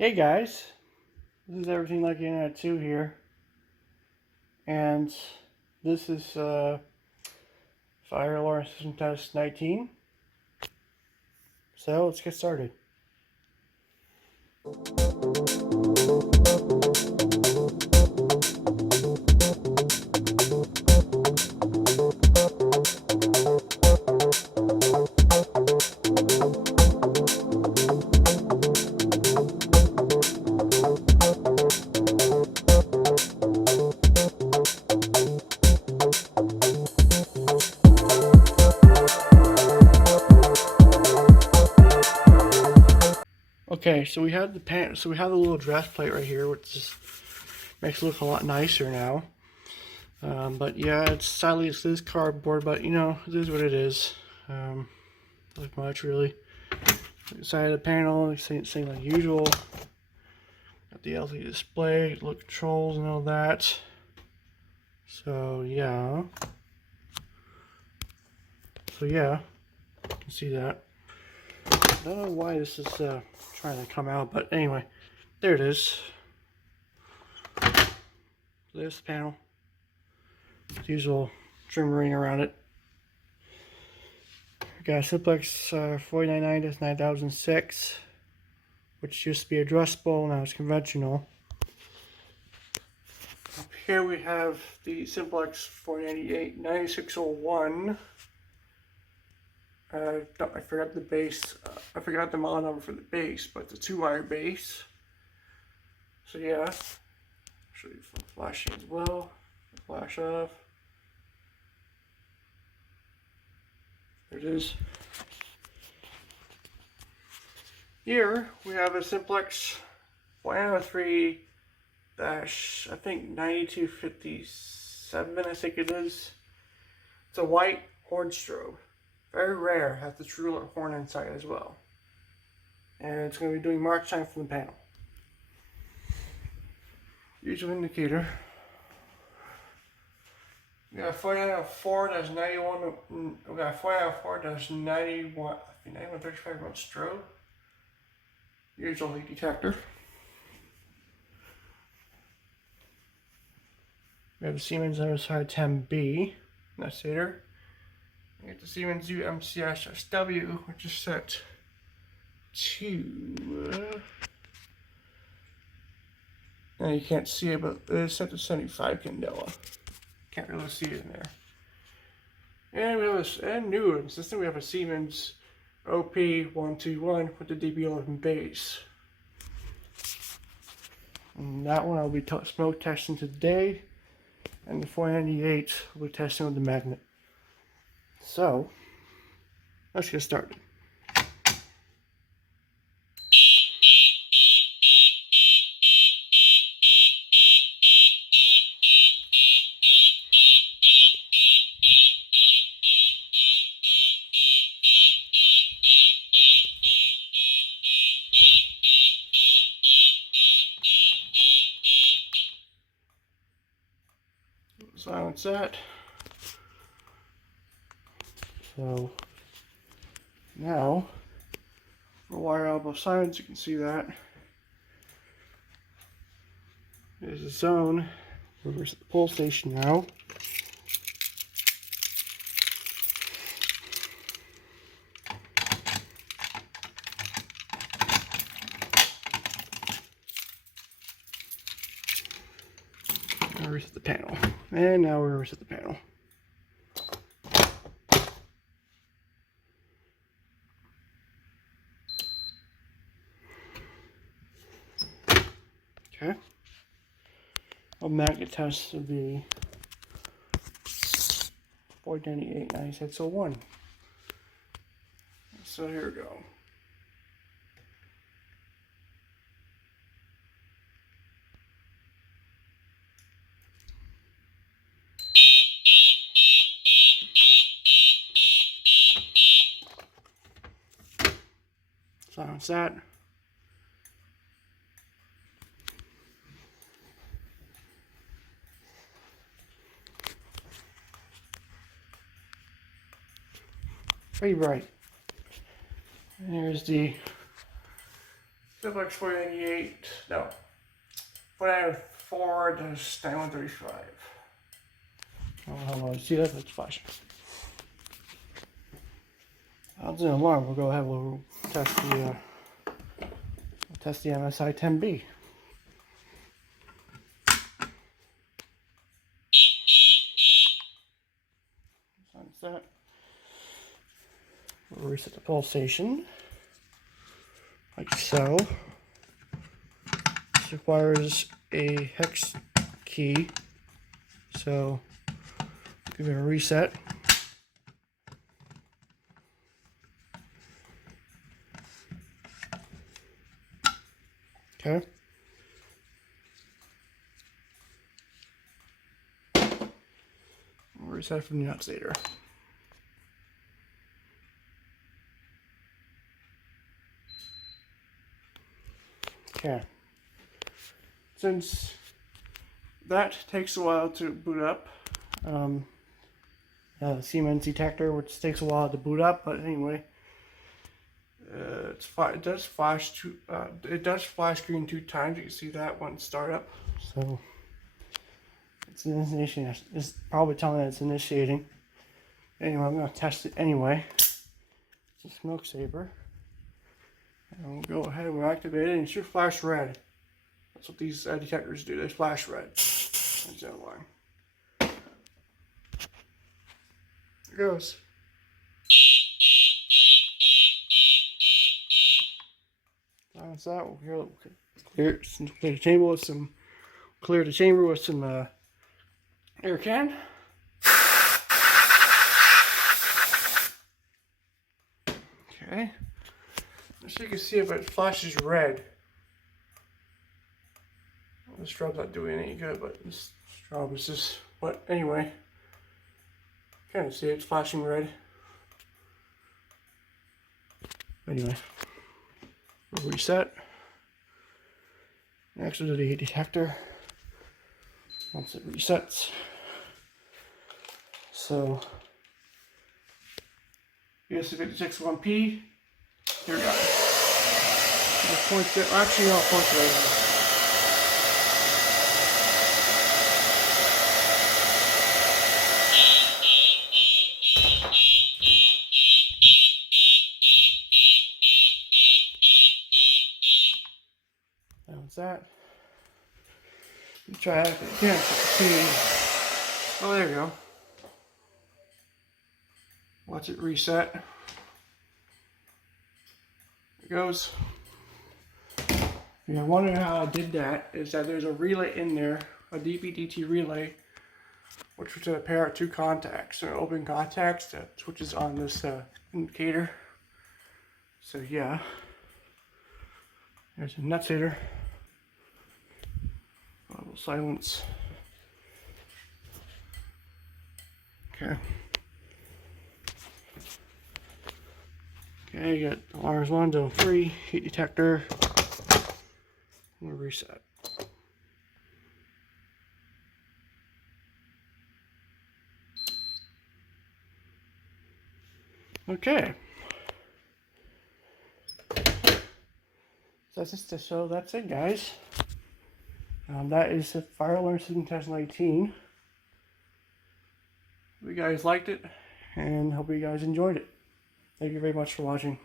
Hey guys, this is Everything Like Internet 2 here, and this is Fire Alarm System Test 19. So let's get started. Okay, so we have the little dress plate right here, which just makes it look a lot nicer now. But yeah, sadly it's this cardboard, but you know, it is what it is. Not much really. Side of the panel, same like usual. Got the LCD display, look controls and all that. So yeah, you can see that. I don't know why this is trying to come out, but anyway, there it is. This panel, usual trim ring around it. We got a Simplex 4099-9006, which used to be addressable, now it's conventional. Up here we have the Simplex 498-9601. I forgot the base. I forgot the model number for the base, but the 2-wire base. So yeah, I'll show you some flashing as well. Flash off. There it is. Here we have a Simplex 403 I think 9257, I think it is. It's a white horn strobe. Very rare, has the true horn inside as well. And it's going to be doing mark time from the panel. Usual indicator. We got 4904-91. We got 4904-91. 9135 month strobe. Usual leak detector. We have the Siemens MSI 10B Nessator. We have the Siemens UMCS-SW, which is set to. Now you can't see it, but it's set to 75 candela. Can't really see it in there. And we have a new system. We have a Siemens OP121 with the DB11 base. And that one I'll be smoke testing today. And the 498 we're testing with the magnet. So, let's get started. Silence that. So now for wire out both sides, you can see that. There's a zone. We're at the pole station now. Now we reset the panel. And now we're reset the panel. Okay. A magnet test of the 498-9601. So here we go. Silence that. Pretty bright. And here's the Simplex 4098, no, 4904 to 9135. Oh, hold on, see that? It's flashing. I'll do an alarm. We'll go ahead. We'll test the MSI 10B. Silence that. We'll reset the pulsation, like so. This requires a hex key, so give it a reset. Okay. We'll reset from the nuts later. Okay. Since that takes a while to boot up, Siemens detector, which takes a while to boot up, but anyway, it does flash green 2 times. You can see that one start up. So it's an initiation. It's probably telling that it's initiating. Anyway, I'm going to test it anyway. It's a smoke saber. And we'll go ahead and we'll activate it, and it should flash red. That's what these detectors do. They flash red. That's the alarm. There it goes. Silence that. We'll clear the chamber with some. Clear the chamber with some air can. Okay. So you can see if it flashes red. The strobe's not doing any good, but this strobe is just what anyway. Kind of see it's flashing red. Anyway, we'll reset. Next we'll do the detector. Once it resets. So ESP561P. Here we go. Actually, I'll point it right. That's that. Try it again. See. Oh, there you go. Watch it reset. There it goes. If you're wondering how I did that, is that there's a relay in there, a DP-DT relay, which was a pair of 2 contacts, an open contacts that switches on this indicator. So yeah, there's a nuts hitter. We'll silence. Okay. Okay, you got alarms 1 to 3, heat detector. We'll reset. Okay. So that's it, guys. That is the fire alarm system test 19. Hope you guys liked it, and hope you guys enjoyed it. Thank you very much for watching.